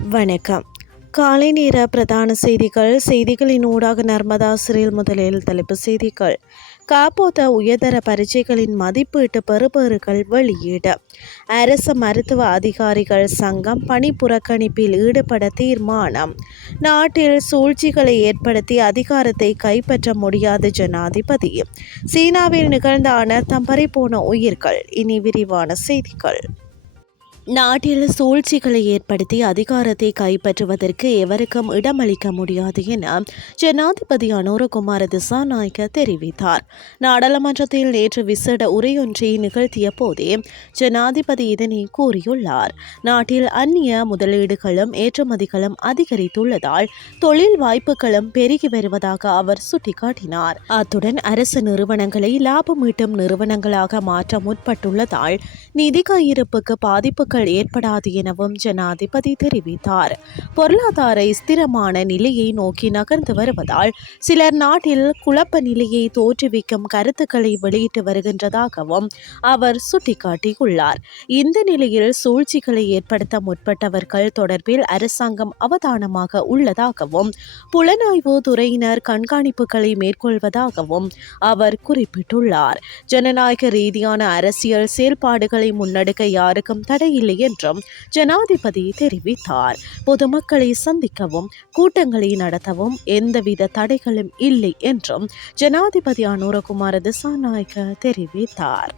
வணக்கம். காலை நேர பிரதான செய்திகள். செய்திகளின் ஊடாக நர்மதா சிறையில் முதலில் தலைப்பு செய்திகள். காப்போத உயர்தர பரீட்சைகளின் மதிப்பீட்டு பெறுபேறுகள் வெளியீடு. அரசு மருத்துவ அதிகாரிகள் சங்கம் பணி புறக்கணிப்பில் ஈடுபட தீர்மானம். நாட்டில் சூழ்ச்சிகளை ஏற்படுத்தி அதிகாரத்தை கைப்பற்ற முடியாத ஜனாதிபதி. சீனாவில் நிகழ்ந்த அனர்த்தம் பறிபோன உயிர்கள். இனி விரிவான செய்திகள். நாட்டில் சூழ்ச்சிகளை ஏற்படுத்தி அதிகாரத்தை கைப்பற்றுவதற்கு எவருக்கும் இடமளிக்க முடியாது என ஜனாதிபதி அனுரகுமார திசாநாயக்க தெரிவித்தார். நாடாளுமன்றத்தில் நேற்று விசேட உரையொன்றை நிகழ்த்திய போதே ஜனாதிபதி இதனை கூறியுள்ளார். நாட்டில் அந்நிய முதலீடுகளும் ஏற்றுமதிகளும் அதிகரித்துள்ளதால் தொழில் வாய்ப்புகளும் பெருகி வருவதாக அவர் சுட்டிக்காட்டினார். அத்துடன் அரசு நிறுவனங்களை லாபமீட்டும் நிறுவனங்களாக மாற்ற முற்பட்டுள்ளதால் நிதி கையிருப்புக்கு பாதிப்புகள் பாதிப்புகள் ஏற்படாது எனவும் ஜனாதிபதி தெரிவித்தார். பொருளாதார ஸ்திரமான நிலையை நோக்கி நகர்ந்து வருவதால் சிலர் நாட்டில் குழப்ப நிலையை தோற்றுவிக்கும் கருத்துக்களை வெளியிட்டு வருகின்றதாகவும் அவர் சுட்டிக்காட்டியுள்ளார். இந்த நிலையில் சூழ்ச்சிகளை ஏற்படுத்த முற்பட்டவர்கள் தொடர்பில் அரசாங்கம் அவதானமாக உள்ளதாகவும் புலனாய்வு துறையினர் கண்காணிப்புகளை மேற்கொள்வதாகவும் அவர் குறிப்பிட்டுள்ளார். ஜனநாயக ரீதியான அரசியல் செயல்பாடுகளை முன்னெடுக்க யாருக்கும் தடையில்லை இல்லை என்றும் ஜனாதிபதி தெரிவித்தார். பொதுமக்களை சந்திக்கவும் கூட்டங்களை நடத்தவும் எந்தவித தடைகளும் இல்லை என்றும் ஜனாதிபதி அனுரகுமார திசாநாயக்க தெரிவித்தார்.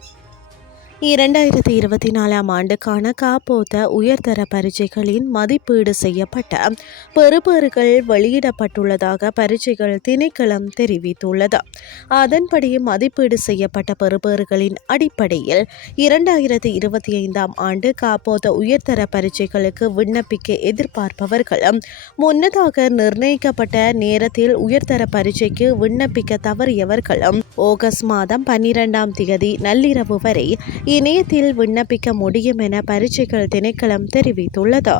இரண்டாயிரத்தி இருபத்தி நாலாம் ஆண்டுக்கான காப்போத்த உயர்தர பரீட்சைகளின் மதிப்பீடு செய்யப்பட்ட பெறுபேறுகள் வெளியிடப்பட்டுள்ளதாக பரீட்சைகள் திணைக்களம் தெரிவித்துள்ளது. அதன்படி மதிப்பீடு செய்யப்பட்ட பெறுபேறுகளின் அடிப்படையில் இரண்டாயிரத்தி இருபத்தி ஐந்தாம் ஆண்டு காப்போத்த உயர்தர பரீட்சைகளுக்கு விண்ணப்பிக்க எதிர்பார்ப்பவர்களும் முன்னதாக நிர்ணயிக்கப்பட்ட நேரத்தில் உயர்தர பரீட்சைக்கு விண்ணப்பிக்க தவறியவர்களும் ஆகஸ்ட் மாதம் பன்னிரெண்டாம் தேதி நள்ளிரவு வரை இணையத்தில் விண்ணப்பிக்க முடியும் என பரீட்சைகள் திணைக்களம் தெரிவித்துள்ளது.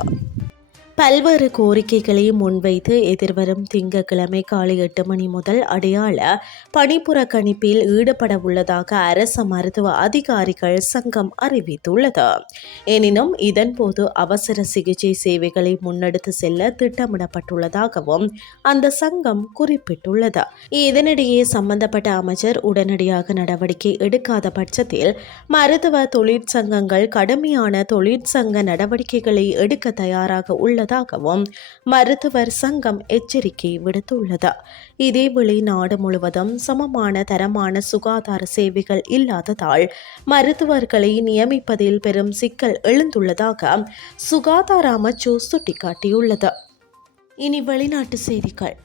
பல்வேறு கோரிக்கைகளை முன்வைத்து எதிர்வரும் திங்கட்கிழமை காலை எட்டு மணி முதல் அடையாள பணிப்புறக்கணிப்பில் ஈடுபட உள்ளதாக அரசு மருத்துவ அதிகாரிகள் சங்கம் அறிவித்துள்ளது. எனினும் இதன்போது அவசர சிகிச்சை சேவைகளை முன்னெடுத்து செல்ல திட்டமிடப்பட்டுள்ளதாகவும் அந்த சங்கம் குறிப்பிட்டுள்ளது. இதனிடையே சம்பந்தப்பட்ட அமைச்சர் உடனடியாக நடவடிக்கை எடுக்காத பட்சத்தில் மருத்துவ தொழிற்சங்கங்கள் கடுமையான தொழிற்சங்க நடவடிக்கைகளை எடுக்க தயாராக உள்ளது. உள்ளதாகவும் மருத்துவர் சங்கம் எச்சரிக்கை விடுத்துள்ளது. இதேவேளை நாடு முழுவதும் சமமான தரமான சுகாதார சேவைகள் இல்லாததால் மருத்துவர்களை நியமிப்பதில் பெரும் சிக்கல் எழுந்துள்ளதாக சுகாதார அமைச்சு சுட்டிக்காட்டியுள்ளது. இனி வெளிநாட்டு செய்திகள்.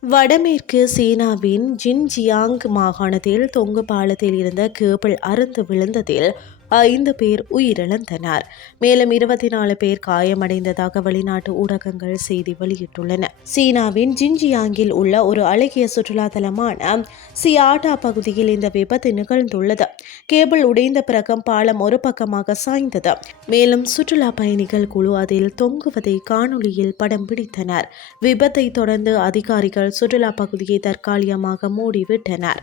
வடமேற்கு சீனாவின் ஜின்ஜியாங் மாகாணத்தில் தொங்கு பாலத்தில் இருந்த கேபிள் அறுந்து விழுந்ததில் ஐந்து பேர் உயிரிழந்தனர். மேலும் இருபத்தி நாலு பேர் காயமடைந்ததாக வெளிநாட்டு ஊடகங்கள் செய்தி வெளியிட்டுள்ளன. சீனாவின் ஜின்ஜியாங்கில் உள்ள ஒரு அழகிய சுற்றுலா தலமான சியாட்டா பகுதியில் இந்த விபத்து நிகழ்ந்துள்ளது. கேபிள் உடைந்த பிறகும் பாலம் ஒரு பக்கமாக சாய்ந்தது. மேலும் சுற்றுலா பயணிகள் குழு அதில் தொங்குவதை காணொலியில் படம் பிடித்தனர். விபத்தை தொடர்ந்து அதிகாரிகள் சுற்றுலா பகுதியை தற்காலிகமாக மூடிவிட்டனர்.